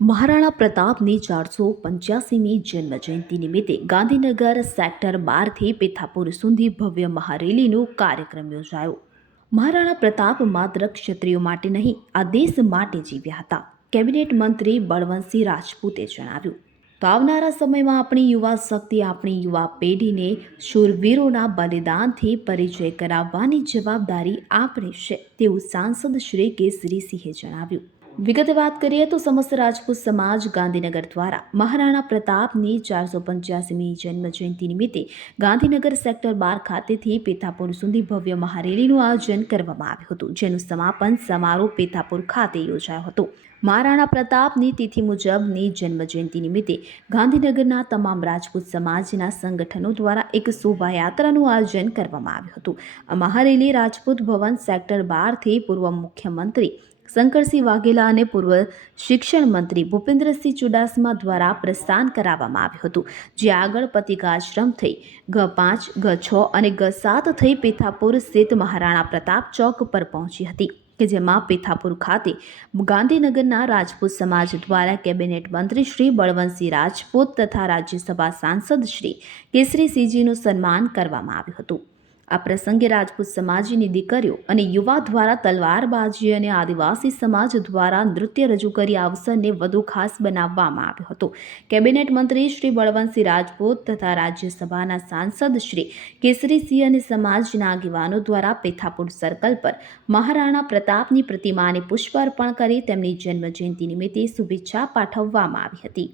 મહારાણા પ્રતાપની ચારસો પંચ્યાસીમી જન્મજયંતિ નિમિત્તે ગાંધીનગર સેક્ટર બારથી પેથાપુર સુધી ભવ્ય મહારેલીનો કાર્યક્રમ યોજાયો. મહારાણા પ્રતાપ માત્ર ક્ષત્રિયો માટે નહીં, આ દેશ માટે જીવ્યા હતા, કેબિનેટ મંત્રી બળવંતસિંહ રાજપૂતે જણાવ્યું. તો આવનારા સમયમાં આપણી યુવા શક્તિ, આપણી યુવા પેઢીને શૂરવીરોના બલિદાનથી પરિચય કરાવવાની જવાબદારી આપણી છે, તેવું સાંસદ શ્રી કેસરીસિંહે જણાવ્યું. વિગતે વાત કરીએ તો સમસ્ત રાજપૂત સમાજ ગાંધીનગર દ્વારા મહારાણા પ્રતાપની ચારસો પંચ્યાસીમી જન્મજયંતિ નિમિત્તે ગાંધીનગર સેક્ટર બાર ખાતેથી પેથાપુર સુધી ભવ્ય મહારેલીનું આયોજન કરવામાં આવ્યું હતું, જેનું સમાપન સમારોહ પેથાપુર ખાતે યોજાયો હતો. મહારાણા પ્રતાપની તિથિ મુજબની જન્મજયંતિ નિમિત્તે ગાંધીનગરના તમામ રાજપૂત સમાજના સંગઠનો દ્વારા એક શોભાયાત્રાનું આયોજન કરવામાં આવ્યું હતું. આ મહારેલી રાજપૂત ભવન સેક્ટર બારથી પૂર્વ મુખ્યમંત્રી શંકરસિંહ વાઘેલા અને પૂર્વ શિક્ષણ મંત્રી ભૂપેન્દ્રસિંહ ચુડાસમા દ્વારા પ્રસ્થાન કરાવવામાં આવ્યું હતું, જે આગળ પતિકાશ્રમ થઈ, ગ પાંચ, ગ છ અને ગ સાત થઈ પેથાપુર સ્થિત મહારાણા પ્રતાપ ચોક પર પહોંચી હતી, કે જેમાં પેથાપુર ખાતે ગાંધીનગરના રાજપૂત સમાજ દ્વારા કેબિનેટ મંત્રી શ્રી બળવંતસિંહ રાજપૂત તથા રાજ્યસભા સાંસદ શ્રી કેસરીસિંહજીનું સન્માન કરવામાં આવ્યું હતું. આ પ્રસંગે રાજપૂત સમાજની દીકરીઓ અને યુવા દ્વારા તલવારબાજી અને આદિવાસી સમાજ દ્વારા નૃત્ય રજૂ કરી અવસરને વધુ ખાસ બનાવવામાં આવ્યો હતો. કેબિનેટ મંત્રી શ્રી બળવંતસિંહ રાજપૂત તથા રાજ્યસભાના સાંસદ શ્રી કેસરીસિંહ અને સમાજના આગેવાનો દ્વારા પેથાપુર સર્કલ પર મહારાણા પ્રતાપની પ્રતિમાને પુષ્પ અર્પણ કરી તેમની જન્મજયંતિ નિમિત્તે શુભેચ્છા પાઠવવામાં આવી હતી.